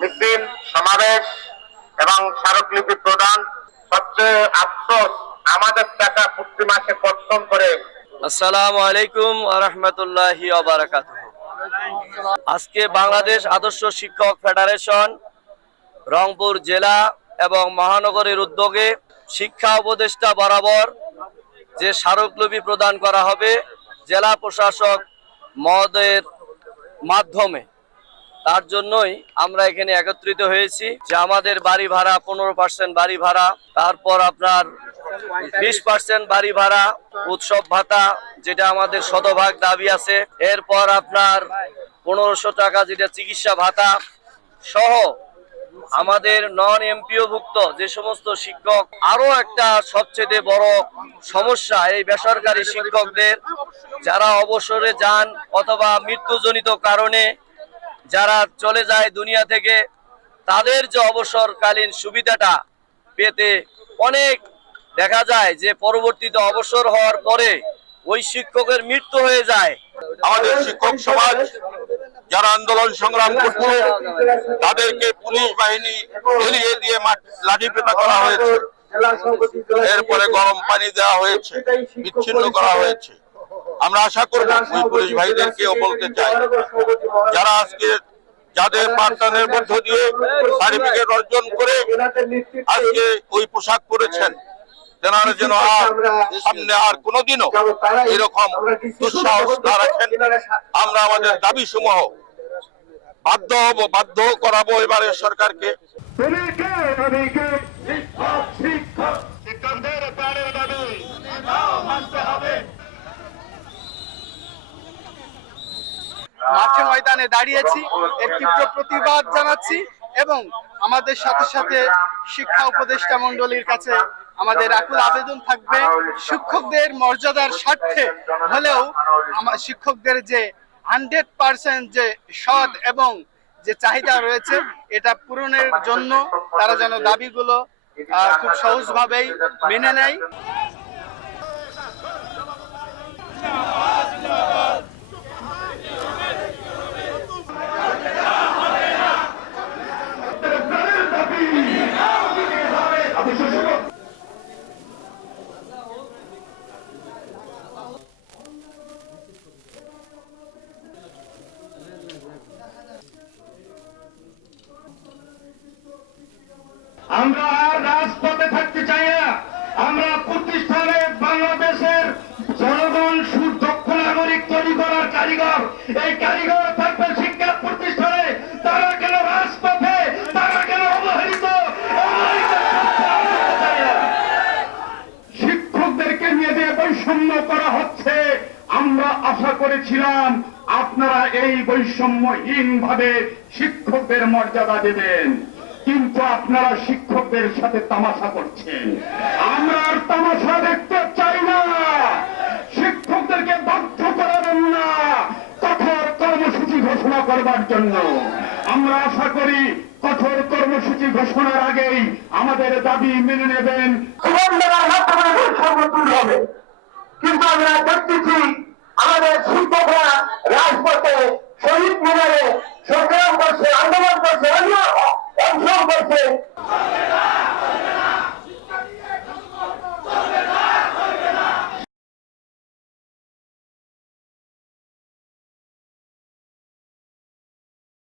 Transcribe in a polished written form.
মিছিল, সমাবেশ এবং স্মারকলিপি প্রদান। সবচেয়ে আফসোস, আমাদের টাকা প্রতি মাসে কর্তন করে। আসসালামু আলাইকুম ওয়া রাহমাতুল্লাহি ওয়া বারাকাতুহু। আজকে বাংলাদেশ আদর্শ শিক্ষক ফেডারেশন রংপুর জেলা এবং মহানগরীর উদ্যোগে শিক্ষা উপদেষ্টা বরাবর যে স্মারকলিপি প্রদান করা হবে জেলা প্রশাসক মহোদয়ের মাধ্যমে, তার জন্যই আমরা এখানে একত্রিত হয়েছি। যে আমাদের বাড়ি ভাড়া 15% বাড়ি ভাড়া, তারপর আপনার 20% বাড়ি ভাড়া, উৎসব ভাতা যেটা আমাদের শতভাগ দাবি আছে, এরপর আপনার 1500 টাকা যেটা চিকিৎসা ভাতা সহ আমাদের নন এমপিও ভুক্ত যে সমস্ত শিক্ষক, আরো একটা সবচেয়ে বড় সমস্যা এই বেসরকারি শিক্ষকদের যারা অবসরে যান অথবা মৃত্যুজনিত কারণে যারা চলে যায় দুনিয়া থেকে, তাদের যে অবসরকালীন সুবিধাটা পেতে অনেক দেখা যায় যে পরবর্তীতে অবসর হওয়ার পরে ওই শিক্ষকের মৃত্যু হয়ে যায়। আমাদের শিক্ষক সমাজ যারা আন্দোলন সংগ্রাম করছে তাদেরকে পুলিশ বাহিনী এড়িয়ে দিয়ে লাঠি পেটা করা হয়েছে, এরপরে গরম পানি দেওয়া হয়েছে, বিচ্ছিন্ন করা হয়েছে। আমরা আশা করব ওই পুলিশ ভাইদেরকেও বলতে চাই, যারা আজকে যাদের পাঠদানের মধ্য দিয়ে সার্টিফিকেট অর্জন করে আজকে ওই পোশাক পরেছেন, তেনারা যেন সামনে আর কোনোদিনও এরকম দুঃসাহস না রাখেন। আমরা আমাদের দাবি সমূহ বাধ্য করাবো এবারে সরকারকে। মাঠে ময়দানে দাঁড়িয়েছি, এর তীব্র প্রতিবাদ জানাচ্ছি এবং আমাদের সাথে সাথে শিক্ষা উপদেষ্টা মণ্ডলীর কাছে আমাদের আকুল আবেদন থাকবে, শিক্ষকদের মর্যাদার স্বার্থে হলেও শিক্ষকদের যে 100% যে সৎ এবং যে চাহিদা রয়েছে এটা পূরণের জন্য তারা যেন দাবিগুলো খুব সহজভাবেই মেনে নেয়। আমরা আর রাজপথে থাকতে চাই না। আমরা প্রতিষ্ঠানে বাংলাদেশের জনগণ সুদক্ষ নাগরিক তৈরি করার কারিগর, এই কারিগর থাকবে শিক্ষা প্রতিষ্ঠানে। তারা কেন রাজপথে, তারা কেন অবহেলিত? শিক্ষকদেরকে নিয়ে যে বৈষম্য করা হচ্ছে, আমরা আশা করেছিলাম আপনারা এই বৈষম্যহীন ভাবে শিক্ষকদের মর্যাদা দেবেন, কিন্তু আপনারা শিক্ষকদের সাথে তামাশা করছেন। আমরা আর তামাশা দেখতে চাই না। শিক্ষকদেরকে বাধ্য করাবেন না কঠোর কর্মসূচি ঘোষণা করবার জন্য। আমরা আশা করি কঠোর কর্মসূচি ঘোষণার আগেই আমাদের দাবি মেনে নেবেন। হবে, কিন্তু আমরা দেখতেছি আমাদের শিক্ষকরা রাজপথে শহীদ মিনারে সংগ্রাম